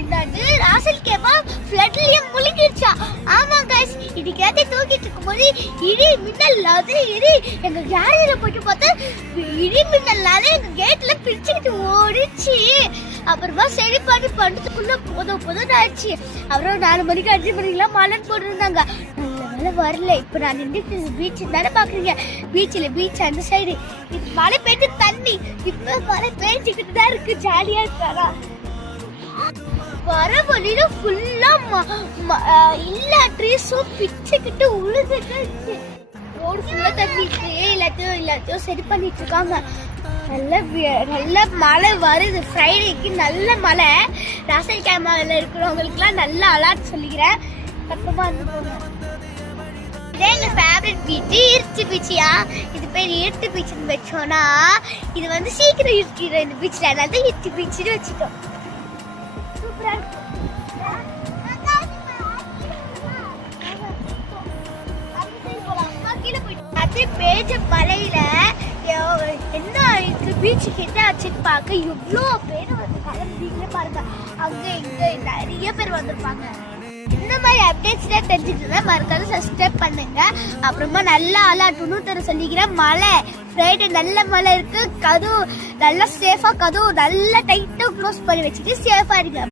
என்னது ராசல் கேமா ஃப்ளட்லயே முழுங்கிடுச்சா? ஆமா गाइस, இடிக்காதே தூக்கிட்டு இருக்கும்போது இடி மின்னல் இடி எங்க கேரேஜ்ல போயிட்டு பார்த்தா இடி மின்னல் எங்க கேட்ல பிடிச்சிட்டு ஓடிச்சு. அப்புறமா சரி பண்ணி படுத்துக்குள்ள போதும் ஆயிடுச்சு. அப்புறம் 4 மணிக்கு 5 மணிக்கெல்லாம் மழை போட்டுருந்தாங்க. மழை வரல. இப்ப நான் நின்றுட்டு பீச் தானே பாக்குறீங்க. பீச் அந்த சைடு மழை பெய்து தண்ணி இப்ப மழை பெய்ஞ்சுக்கிட்டு தான் இருக்கு. ஜாலியா இருக்காரா? வர வழியில ஃபுல்லா இல்ல ட்ரீஸும் பிச்சுக்கிட்டு உழுதுட்டு ரோடு ஃபுல்லா தண்ணிட்டு எல்லாத்தையும் சரி பண்ணிட்டு இருக்காங்க. நல்ல மழை வருது. ஃப்ரைடேக்கு நல்ல மழை. ராசல் கேமாவில் இருக்கிறவங்களுக்குலாம் நல்ல அலர்ட் சொல்லிக்கிறேன். பக்கமா இருந்து எங்க ஃபேவரட் பீச் இருட்டு பீச்சியா. இது பேர் இருட்டு பீச்னு வச்சோம்னா இது வந்து சீக்கிரம் இருட்டிடும் இந்த பீச்ல. அதனால தான் இருட்டு பீச்னு வச்சுட்டோம். சூப்பரா இருக்கு. அது பேஜ மலையில என்ன இருக்கு பீச் கிட்ட ஆச்சுன்னு பார்க்க எவ்வளோ பேர் வந்திருக்காங்க. நீங்களே பாருங்க, அங்க இங்க நிறைய பேர் வந்திருப்பாங்க. இந்த மாதிரி அப்டேட்ஸ்லாம் தெரிஞ்சுட்டு மறக்காம சப்ஸ்கிரைப் பண்ணுங்க. அப்புறமா நல்லா அலாட்டுன்னு தர சொல்லிக்கிறேன். மழை ஃப்ரைடே நல்ல மழை இருக்கு. கதவு நல்லா சேஃபா, கதவு நல்லா டைட்டா க்ளோஸ் பண்ணி வச்சுட்டு சேஃபா இருங்க.